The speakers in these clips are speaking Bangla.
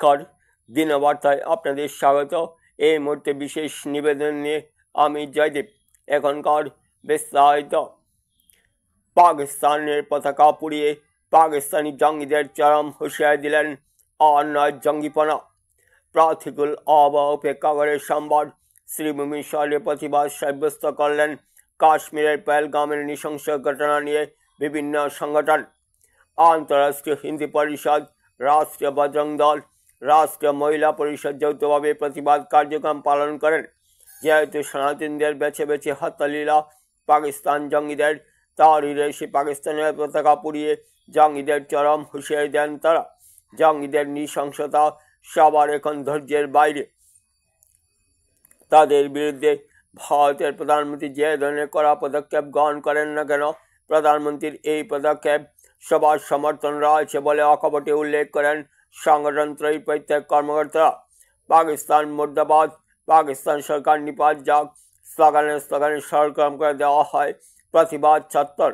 नमस्कार दिनबार्ताয় আপনাদের স্বাগত। এই মুহূর্তে বিশেষ নিবেদন নিয়ে আমি জয়দীপ। এখনকার বিস্তারিত। পাকিস্তানের পতাকা পুড়িয়ে পাকিস্তানি জঙ্গিদের চরম হুঁশিয়ারি দিলেন অন্যায় জঙ্গিপনা। প্রতিকূল আবহাওয়া উপেক্ষা করে সোমবার শ্রীভূমি শহরে প্রতিবাদ সাব্যস্ত করলেন কাশ্মীরের পহেলগামের নৃশংস ঘটনা নিয়ে বিভিন্ন সংগঠন। আন্তর্রাষ্ট্রীয় হিন্দু পরিষদ, রাষ্ট্রীয় বজরং দল, রাষ্ট্রীয় মহিলা পরিষদ যৌথভাবে প্রতিবাদ কার্যক্রম পালন করেন। যেহেতু সনাতনীদের বেছে বেছে হত্যালীলা পাকিস্তান জঙ্গিদের, তারই রেশে পাকিস্তানের পতাকা পুড়িয়ে জঙ্গিদের চরম হুঁশিয়ারি দেন তারা। জঙ্গিদের নৃশংসতা সবার এখন ধৈর্যের বাইরে। তাদের বিরুদ্ধে ভারতের প্রধানমন্ত্রী যে ধরনের কড়া পদক্ষেপ গ্রহণ করেন না কেন, প্রধানমন্ত্রীর এই পদক্ষেপ সবার সমর্থন রয়েছে বলে অকপটে উল্লেখ করেন সংগঠনত্রয়ীর প্রত্যেক কর্মকর্তারা। পাকিস্তান মুর্দাবাদ, পাকিস্তান সরকার নিপাত যাক স্লোগানে সরগরম করে দেওয়া হয় প্রতিবাদ চত্বর।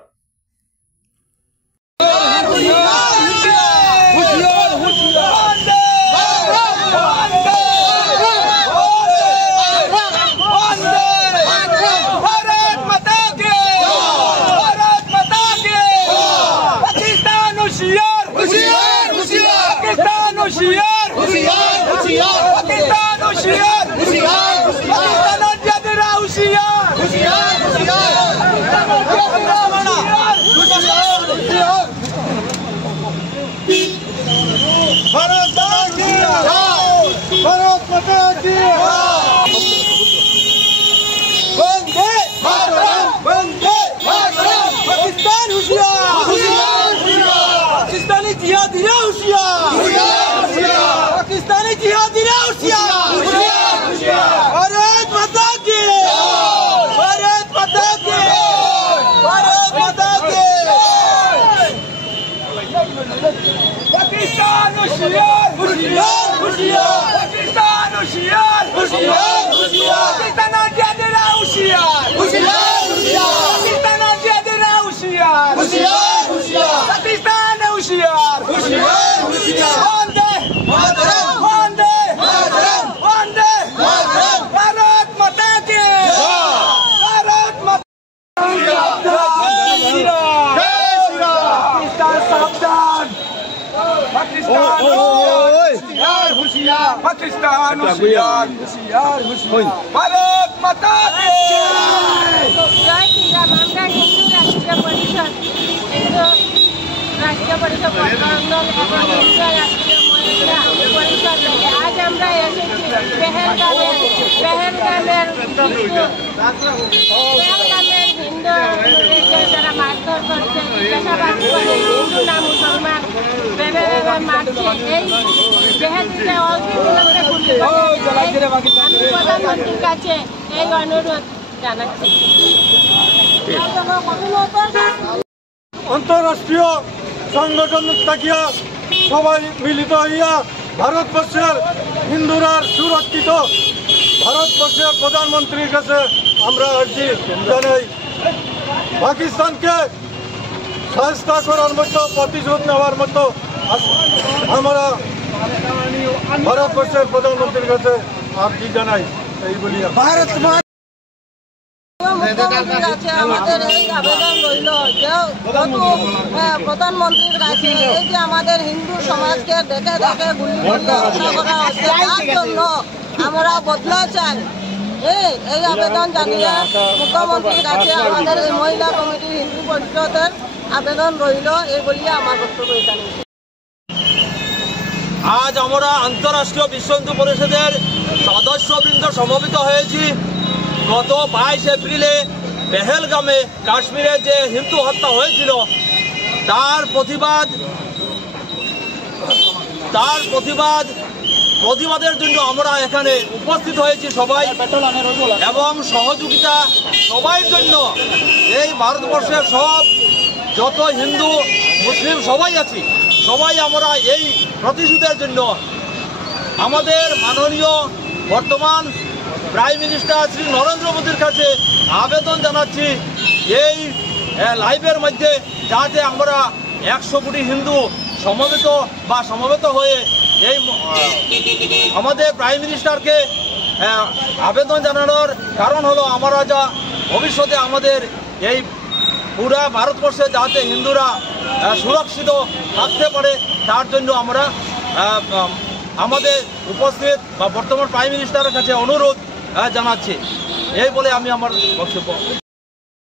पाकिस्तान होशियार होशियार होशियार भारत माता की जय श्री राम। আমরা হিন্দু রাষ্ট্রীয় পরিষদ বজরং দল এবং হিন্দু রাষ্ট্রীয় মহিলা পরিষদ থেকে আজ আমরা এসেছি পহেলগামের হিন্দুদেরকে যারা মারধর করছে, জিজ্ঞাসাবাদ করে হিন্দু না মুসলমান ভেবে মারছে। এই যেহেতু আমি প্রধানমন্ত্রীর কাছে এই অনুরোধ জানাচ্ছি। আন্তর্রাষ্ট্রীয় সংগঠন থাকিয়া সবাই মিলিত হইয়া ভারতবর্ষের হিন্দুরা সুরক্ষিত ভারতবর্ষের প্রধানমন্ত্রীর কাছে আমরা আর্জি জানাই। পাকিস্তানকে সহায়তা করার মতো, প্রতিশোধ নেওয়ার মতো আমরা ভারতবর্ষের প্রধানমন্ত্রীর কাছে আর্জি জানাই। এই বলিয়া আমাদের এই আবেদন রইল যে প্রধানমন্ত্রীর কাছে এই যে আমাদের হিন্দু সমাজকে দেখে দেখে গুলি হত্যা করা হচ্ছে, তার জন্য আমরা বদলা চাই। এই আবেদন জানিয়ে মুখ্যমন্ত্রীর কাছে আমাদের এই মহিলা কমিটির হিন্দু পরিষদের আবেদন রইল। এই বলিয়ে আমার বক্তব্য জানিয়েছি। আজ আমরা আন্তর্রাষ্ট্রীয় বিশ্ব হিন্দু পরিষদের সদস্যবৃন্দ সমবেত হয়েছি। গত 22 এপ্রিলে পহেলগামে কাশ্মীরে যে হিন্দু হত্যা হয়েছিল তার প্রতিবাদের জন্য আমরা এখানে উপস্থিত হয়েছি সবাই, এবং সহযোগিতা সবাই জন্য এই ভারতবর্ষের সব যত হিন্দু মুসলিম সবাই আছি, সবাই আমরা এই প্রতিশোধের জন্য আমাদের মাননীয় বর্তমান প্রাইম মিনিস্টার শ্রী নরেন্দ্র মোদীর কাছে আবেদন জানাচ্ছি এই লাইভের মধ্যে যাতে আমরা 100 কোটি হিন্দু সমবেত হয়ে এই আমাদের প্রাইম মিনিস্টারকে আবেদন জানানোর কারণ হলো আমরা যা ভবিষ্যতে আমাদের এই পুরা ভারতবর্ষে যাতে হিন্দুরা সুরক্ষিত থাকতে পারে তার জন্য আমরা আমাদের উপস্থিত বা বর্তমান প্রাইম মিনিস্টারের কাছে অনুরোধ জানাচ্ছি। এই বলে আমি আমার বক্তব্য